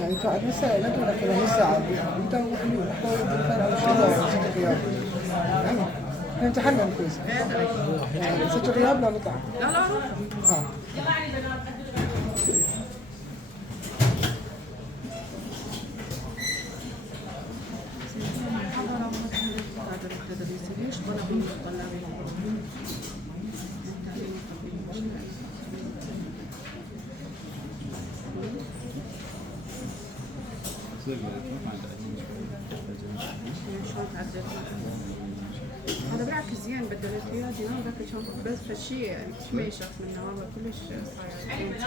يعني بعد مسائل أقول لك أنا هي ساعة أنت وحلول أحوال الدكتورة أو شيء غياب يعني إحنا امتحنا كويس يعني ست غياب لا نطلع لا هذا بالعكس زين بدلت فيها دينار ذاك شلون بس فشي يعني شوي شخص من هذا كلش صاير بس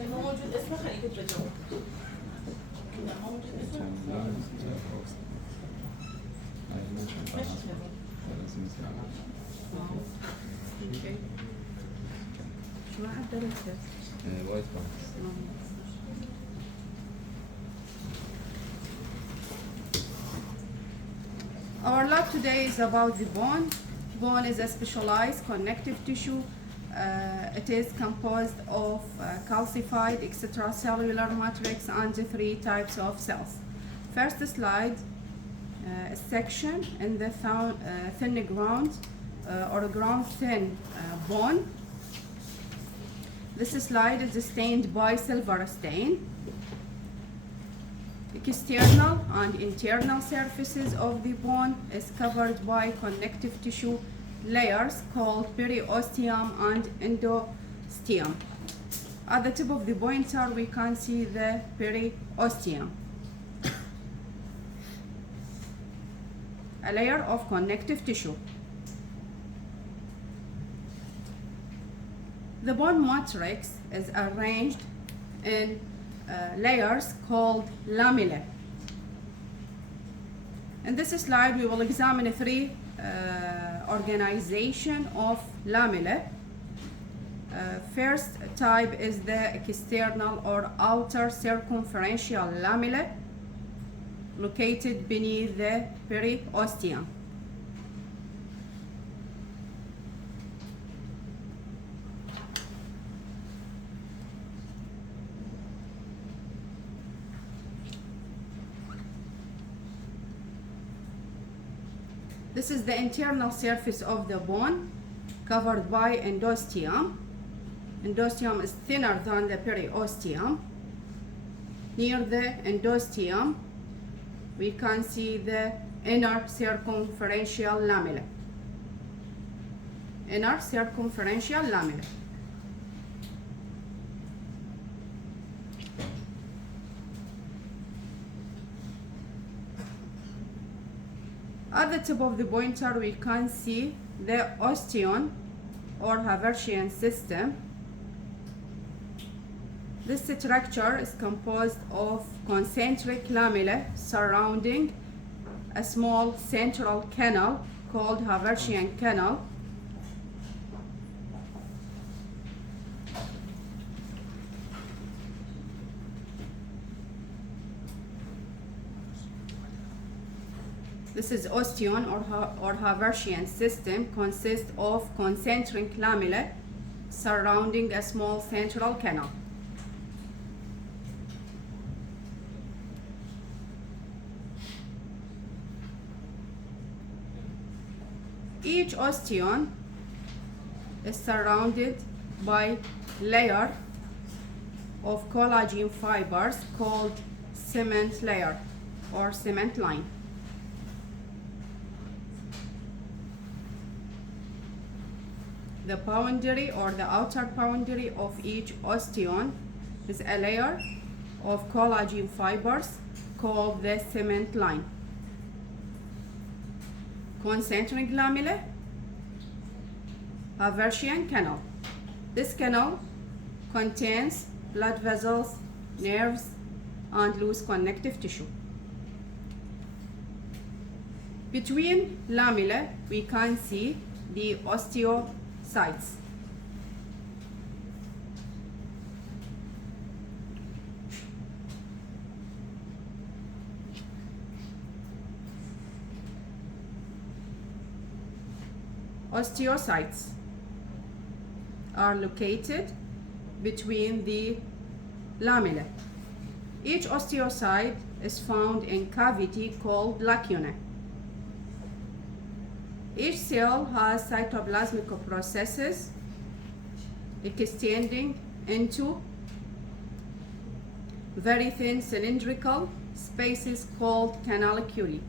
لما موجود اسمه خليه يكتب الجواب. لا ما موجود اسمه. شو عدلت؟ وايت بالانس. Our lab today is about the bone. Bone is a specialized connective tissue. It is composed of calcified extracellular matrix and the three types of cells. First slide, a section in the thin ground or ground thin bone. This slide is stained by silver stain. External and internal surfaces of the bone is covered by connective tissue layers called periosteum and endosteum. At the tip of the pointer we can see the periosteum, a layer of connective tissue. The bone matrix is arranged in layers called lamellae. In this slide we will examine three organization of lamellae. First type is the external or outer circumferential lamellae located beneath the periosteum. This is the internal surface of the bone covered by endosteum. Endosteum is thinner than the periosteum. Near the endosteum, we can see the inner circumferential lamella. Inner circumferential lamella. At the tip of the pointer, we can see the osteon or Haversian system. This structure is composed of concentric lamellae surrounding a small central canal called Haversian canal. This is osteon or Haversian system, consists of concentric lamellae surrounding a small central canal. Each osteon is surrounded by layer of collagen fibers called cement layer or cement line. The boundary or the outer boundary of each osteon is a layer of collagen fibers called the cement line. concentric lamella, Haversian canal. This canal contains blood vessels, nerves, and loose connective tissue. Between lamella, we can see the osteocytes. Osteocytes are located between the lamella. Each osteocyte is found in cavity called lacuna. Each cell has cytoplasmic processes extending into very thin cylindrical spaces called canaliculi.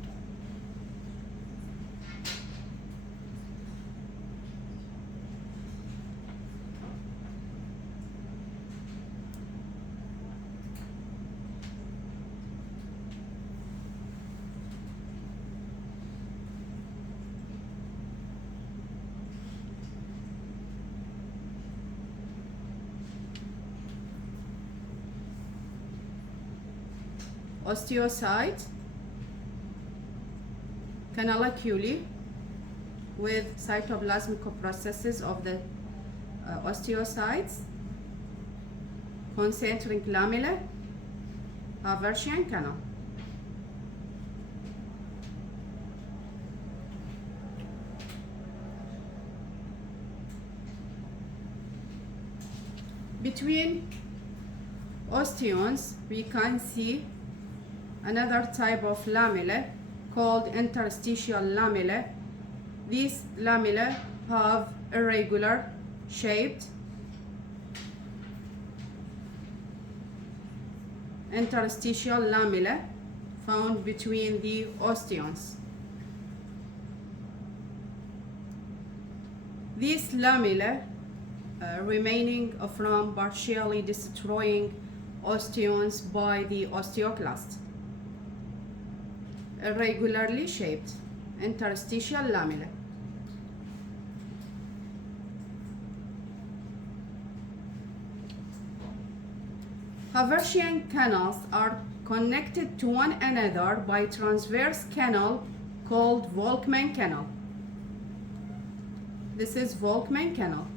Osteocyte, canaliculi with cytoplasmic processes of the osteocytes, concentric lamella, Haversian canal. Between osteons, we can see another type of lamella called interstitial lamella. These lamella have irregular shaped interstitial lamella found between the osteons. These lamella remaining from partially destroying osteons by the osteoclast. Irregularly shaped interstitial lamella. Haversian canals are connected to one another by transverse canal called Volkmann canal. This is Volkmann canal.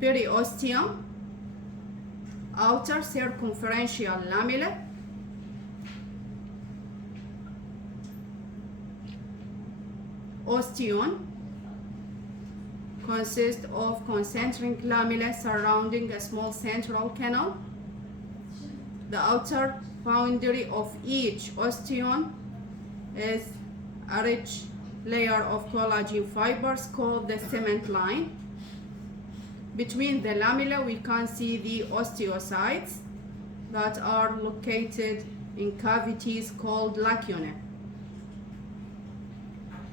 Periosteum, outer circumferential lamella, osteon consists of concentric lamella surrounding a small central canal. The outer boundary of each osteon is a rich layer of collagen fibers called the cement line. Between the lamella, we can see the osteocytes that are located in cavities called lacuna.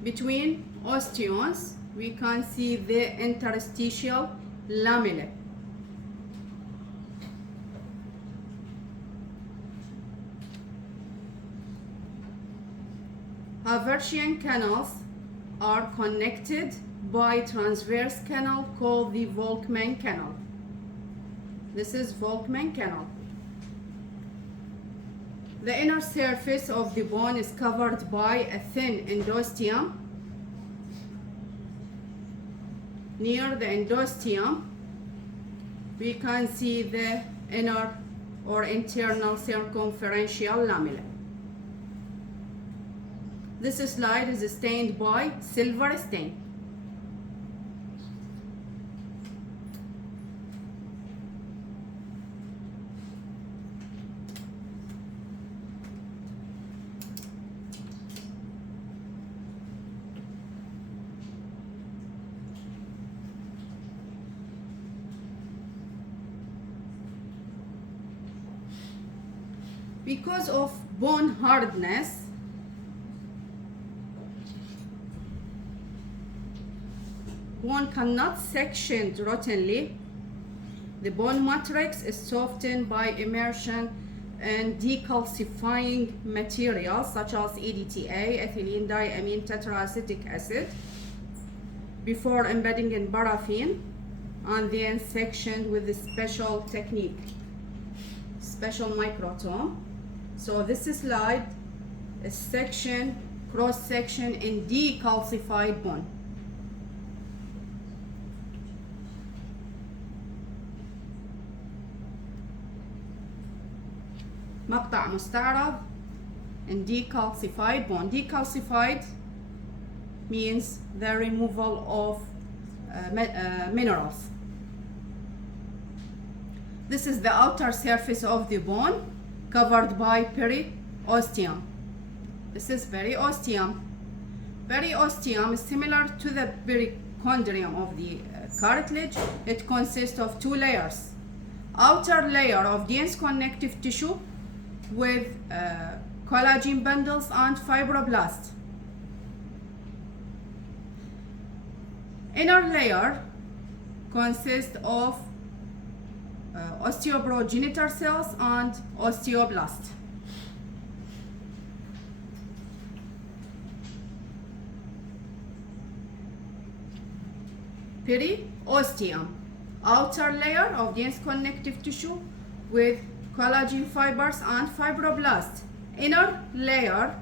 Between osteons, we can see the interstitial lamella. Haversian canals are connected by transverse canal called the Volkmann canal. This is Volkmann canal. The inner surface of the bone is covered by a thin endosteum. Near the endosteum, we can see the inner or internal circumferential lamella. This slide is stained by silver stain. Because of bone hardness, one cannot section routinely. The bone matrix is softened by immersion in decalcifying materials such as EDTA, ethylene diamine tetraacetic acid, before embedding in paraffin and then sectioned with a special technique, special microtome. So this slide is section, cross section in decalcified bone. مقطع مستعرض in decalcified bone. Decalcified means the removal of minerals. This is the outer surface of the bone covered by periosteum. This is periosteum. Periosteum is similar to the perichondrium of the cartilage. It consists of two layers. Outer layer of dense connective tissue with collagen bundles and fibroblasts. Inner layer consists of osteoprogenitor cells and osteoblasts. Periosteum, outer layer of dense connective tissue with collagen fibers and fibroblasts. Inner layer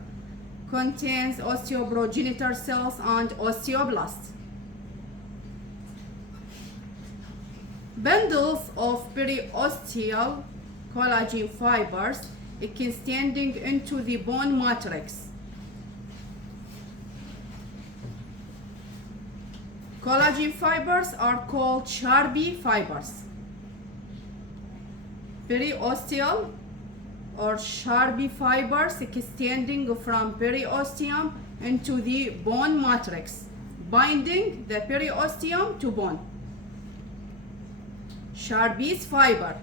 contains osteoprogenitor cells and osteoblasts. Bundles of periosteal collagen fibers extending into the bone matrix. Collagen fibers are called Charby fibers. Periosteal or Charby fibers extending from periosteum into the bone matrix, binding the periosteum to bone. Charby's fiber.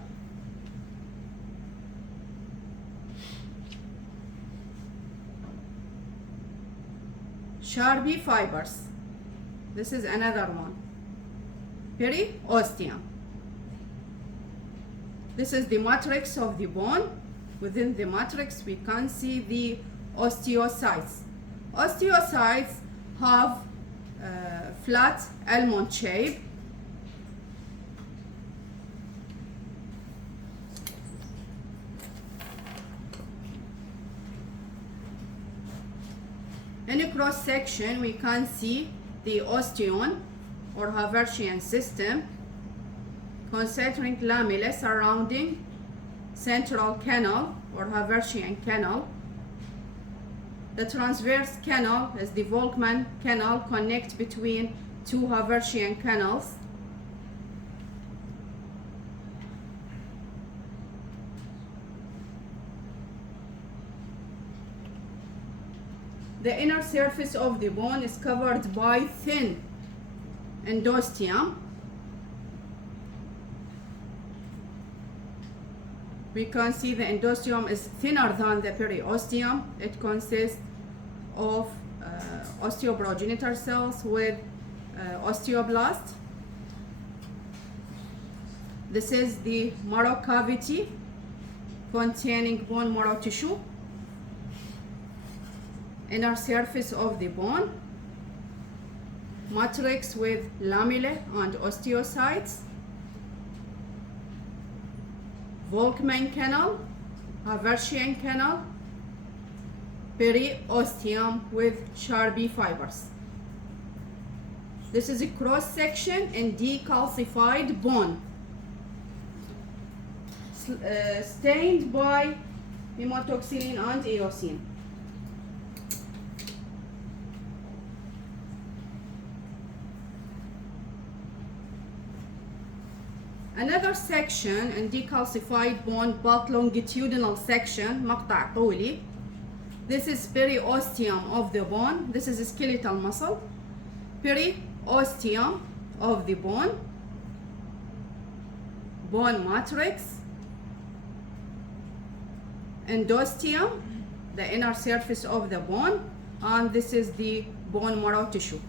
Charby fibers. This is another one. Periosteum. This is the matrix of the bone. Within the matrix, we can see the osteocytes. Osteocytes have flat almond shape. In a cross section, we can see the osteon or Haversian system concentric lamella surrounding central canal or Haversian canal. The transverse canal is the Volkmann canal, connect between two Haversian canals. The inner surface of the bone is covered by thin endosteum. We can see the endosteum is thinner than the periosteum. It consists of osteoprogenitor cells with osteoblasts. This is the marrow cavity containing bone marrow tissue. Inner surface of the bone, matrix with lamellae and osteocytes, Volkmann canal, Haversian canal, periosteum with Charby fibers. This is a cross section in decalcified bone, stained by hematoxylin and eosin. Another section in decalcified bone, but longitudinal section, مقطع طولي. This is periosteum of the bone. This is a skeletal muscle. Periosteum of the bone, bone matrix, endosteum, the inner surface of the bone, and this is the bone marrow tissue.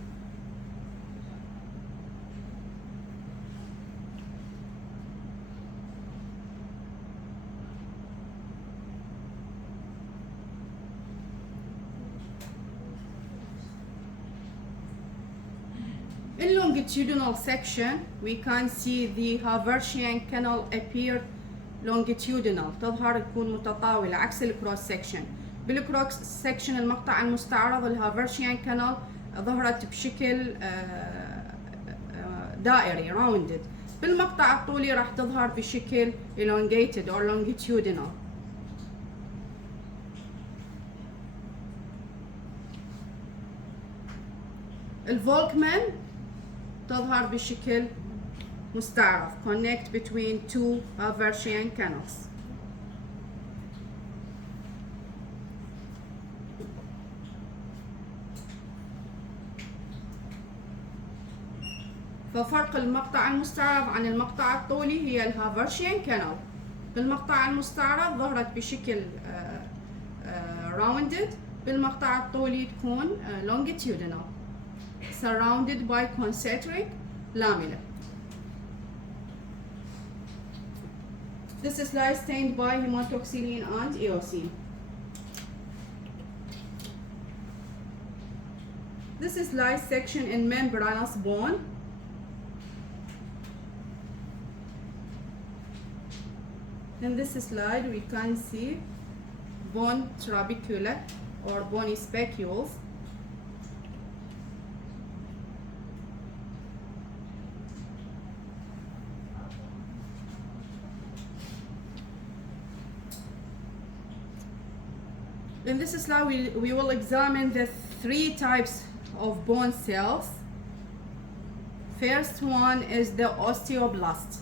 longitudinal section, we can see the Haversian canal appear longitudinal، تظهر تكون متطاولة عكس الكروس سكشن. بالكروس سكشن المقطع المستعرض الهافرشيان كانال ظهرت بشكل دائري rounded. بالمقطع الطولي راح تظهر بشكل elongated or longitudinal. الفولكمان تظهر بشكل مستعرض connect between two Haversian canals. ففرق المقطع المستعرض عن المقطع الطولي هي الهافرشيان كانال. بالمقطع المستعرض ظهرت بشكل rounded، بالمقطع الطولي تكون longitudinal surrounded by concentric lamina. This slide stained by hematoxylin and eosin. This is slide section in membranous bone. In this slide we can see bone trabecula or bony spicules. In this slide we will examine the three types of bone cells. First one is the osteoblasts.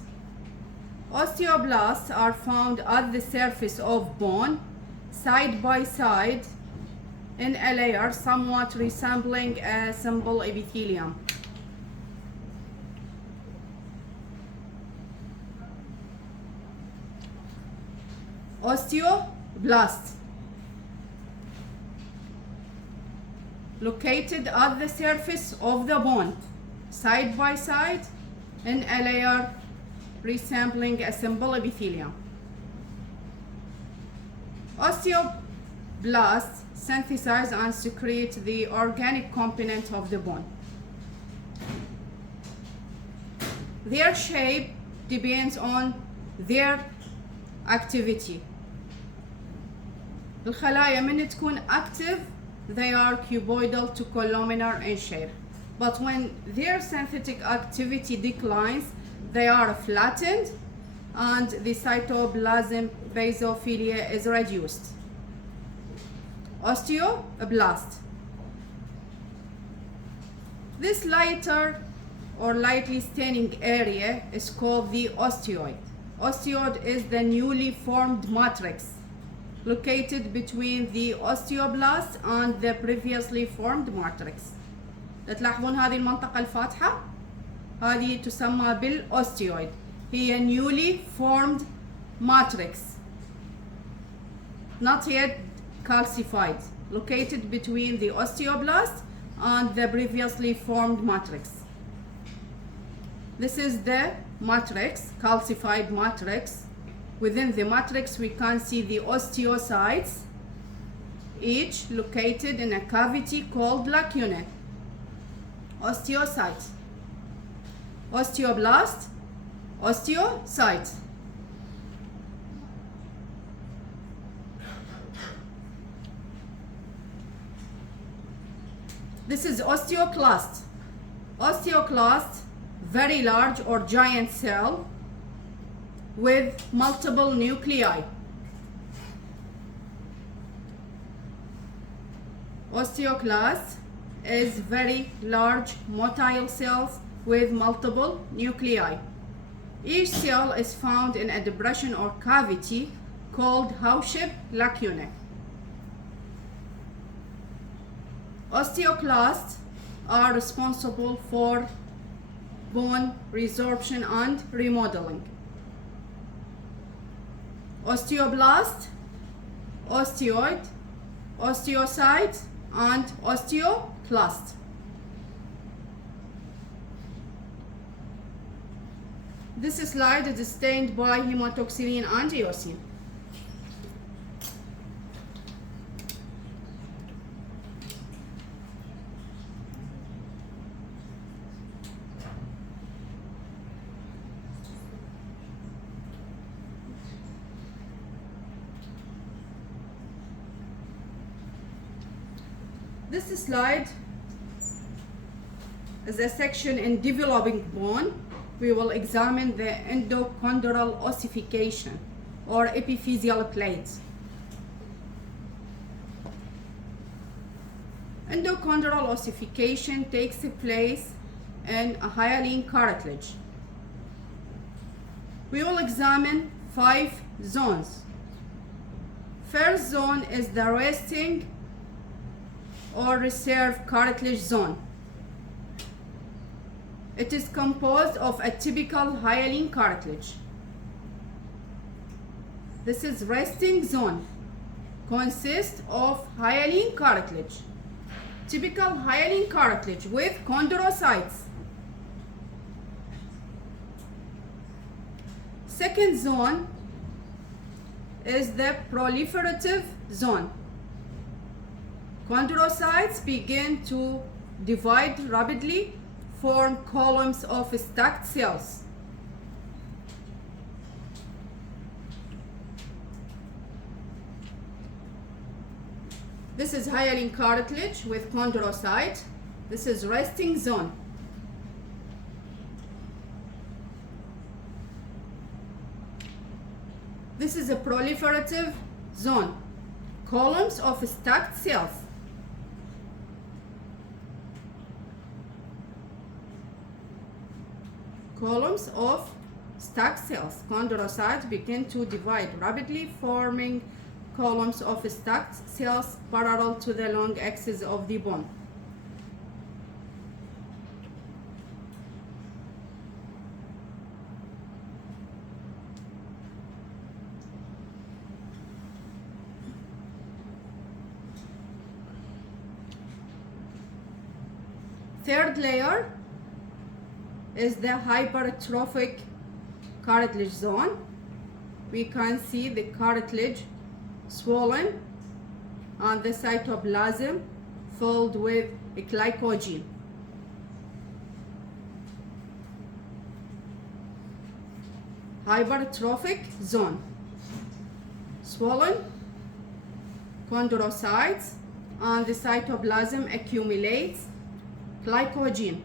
Osteoblasts are found at the surface of bone, side by side, in a layer somewhat resembling a simple epithelium. Osteoblast, located at the surface of the bone, side by side, in a layer resembling a simple epithelium. Osteoblasts synthesize and secrete the organic component of the bone. Their shape depends on their activity. الخلايا من تكون active, they are cuboidal to columnar in shape. But when their synthetic activity declines, they are flattened and the cytoplasm basophilia is reduced. Osteoblast. This lighter or lightly staining area is called the osteoid. Osteoid is the newly formed matrix located between the osteoblast and the previously formed matrix. تلاحظون هذه المنطقة الفاتحة؟ هذه تسمى بالأوستيويد. هي newly formed matrix, not yet calcified, located between the osteoblast and the previously formed matrix. This is the matrix, calcified matrix. Within the matrix we can see the osteocytes, each located in a cavity called lacunae. Osteocyte, osteoblast, osteocyte. This is osteoclast. Osteoclast, very large or giant cell with multiple nuclei. Osteoclast is very large motile cells with multiple nuclei. Each cell is found in a depression or cavity called house-shaped lacunae. Osteoclasts are responsible for bone resorption and remodeling. Osteoblast, osteoid, osteocyte, and osteoclast. This slide is stained by hematoxylin and eosin. This slide is a section in developing bone. We will examine the endochondral ossification or epiphyseal plates. Endochondral ossification takes place in a hyaline cartilage. We will examine 5 zones. First zone is the resting or reserve cartilage zone. It is composed of a typical hyaline cartilage. This is resting zone. Consists of hyaline cartilage. Typical hyaline cartilage with chondrocytes. Second zone is the proliferative zone. Chondrocytes begin to divide rapidly, form columns of stacked cells. This is hyaline cartilage with chondrocyte. This is resting zone. This is a proliferative zone. Columns of stacked cells. Columns of stacked cells. Chondrocytes begin to divide rapidly, forming columns of stacked cells parallel to the long axis of the bone. Third layer is the hypertrophic cartilage zone. We can see the cartilage swollen and the cytoplasm filled with glycogen. Hypertrophic zone. Swollen chondrocytes and the cytoplasm accumulates glycogen.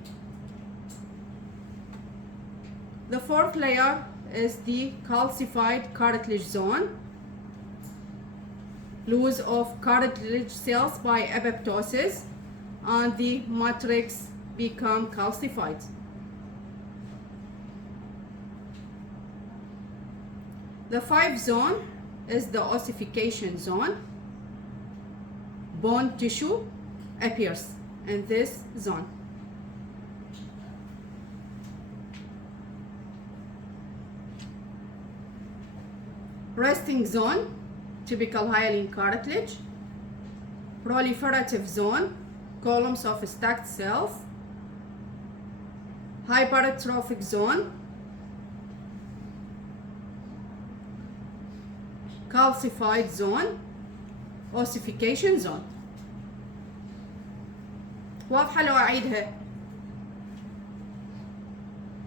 The fourth layer is the calcified cartilage zone. Loss of cartilage cells by apoptosis and the matrix become calcified. The fifth zone is the ossification zone. Bone tissue appears in this zone. Resting zone, typical hyaline cartilage. Proliferative zone, columns of stacked cells. Hypertrophic zone, calcified zone, ossification zone. واضحة لو أعيدها.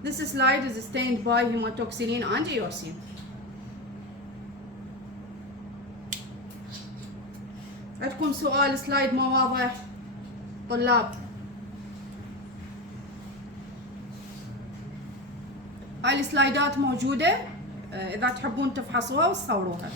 This slide is stained by hematoxylin and eosin. عندكم سؤال سلايد ما واضح طلاب؟ هاي السلايدات موجودة إذا تحبون تفحصوها وتصوروها.